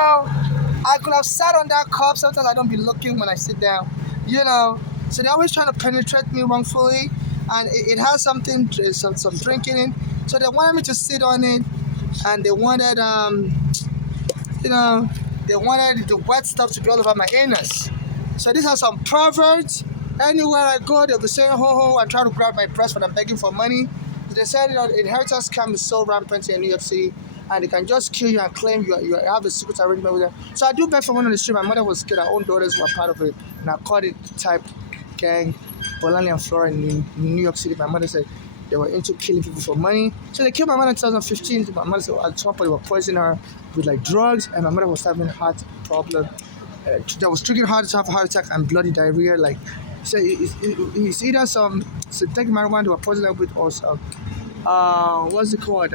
I could have sat on that cup. Sometimes I don't be looking when I sit down, So they're always trying to penetrate me wrongfully, and it has something, some drink in it. So they wanted me to sit on it, and they wanted, they wanted the wet stuff to be all over my anus. So these are some perverts. Anywhere I go, they'll be saying, ho ho, and trying to grab my breast when I'm begging for money. They said, inheritance scam is so rampant in New York City, and they can just kill you and claim you have a secret arrangement with them. So I do beg for money on the street. My mother was scared. Her own daughters were part of it, and I called it type gang, Bolani and Flora in New York City. My mother said they were into killing people for money. So they killed my mother in 2015. My mother said at some point they were poisoning her with like drugs, and my mother was having a heart problem. That was triggering her to have a heart attack and bloody diarrhea. Like, so it's either some synthetic marijuana they were poisoning her with, or some what's it called?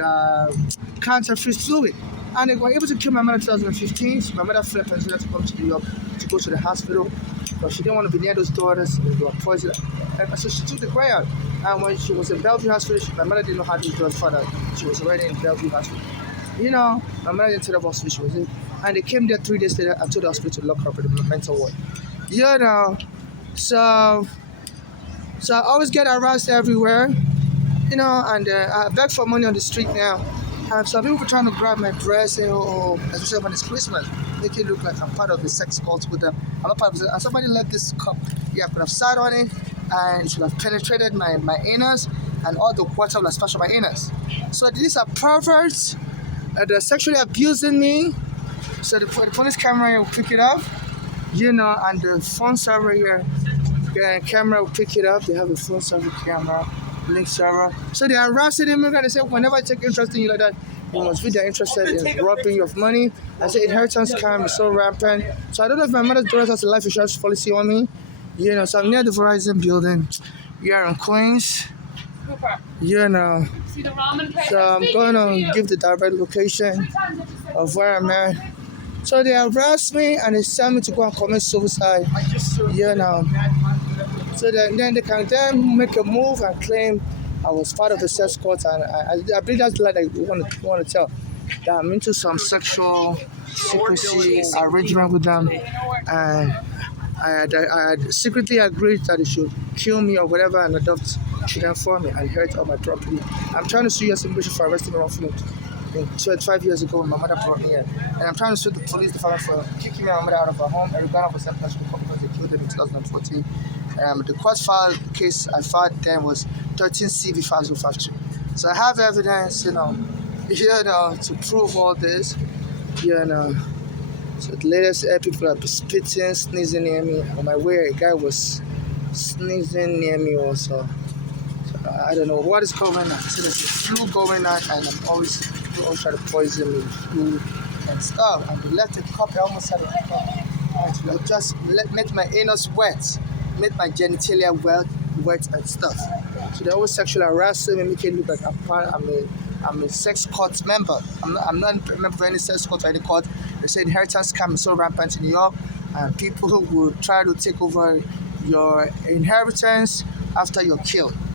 Cancer-free fluid. And they were able to kill my mother in 2015. So my mother fled Pennsylvania to come to New York to go to the hospital, but she didn't want to be near those daughters. They were poisoned. And so she took the ground. And when she was in Bellevue Hospital, my mother didn't know how these girls found out. She was already in Bellevue Hospital. My mother didn't tell the hospital she was in. And they came there 3 days later and told the hospital to lock her up in the mental ward. So I always get harassed everywhere, and I beg for money on the street now. And some people trying to grab my breast, especially when it's Christmas, make it look like I'm part of the sex cult with them. I'm not part of it. And somebody left this cup. Yeah, I could have sat on it, and it should have penetrated my anus, and all the water would have splashed on my anus. So these are perverts. They're sexually abusing me. So the police camera will pick it up, and the phone server here, the camera will pick it up. They have a phone server camera, link server. So they are harassing him. They say, whenever I take interest in you like that, you must be they're interested in robbing you of money. I say inheritance scam is so rampant. So I don't know if my mother's daughter has a life insurance policy on me. So I'm near the Verizon building. We are in Queens. So I'm going to give the direct location of where I'm at. So they harassed me and they sent me to go and commit suicide. So then they can then make a move and claim I was part of the sex cult, and I believe that's like I want to tell that I'm into some sexual secrecy arrangement with them, and I secretly agreed that they should kill me or whatever and adopt children for me and inherit all my property. I'm trying to sue U.S. Immigration for arresting me wrongfully 25 years ago when my mother brought me in. And I'm trying to sue the police department for kicking me and my mother out of her home. Ghana for self-national because they killed them in 2014. The court filed case I filed then was 13 CV 5052. So I have evidence, to prove all this. So the latest people are spitting, sneezing near me. On my way, a guy was sneezing near me also. So I don't know what is going on. So there's a flu going on, and I'm always trying to poison me with food and stuff. And they left a cup, I almost had a cup. And it just made my anus wet, made my genitalia wet and stuff. So they always sexually harassing me, making it look like I'm a sex cult member. I'm not a member of any sex cult or any cult. They say inheritance scam is so rampant in New York, and people who will try to take over your inheritance after you're killed.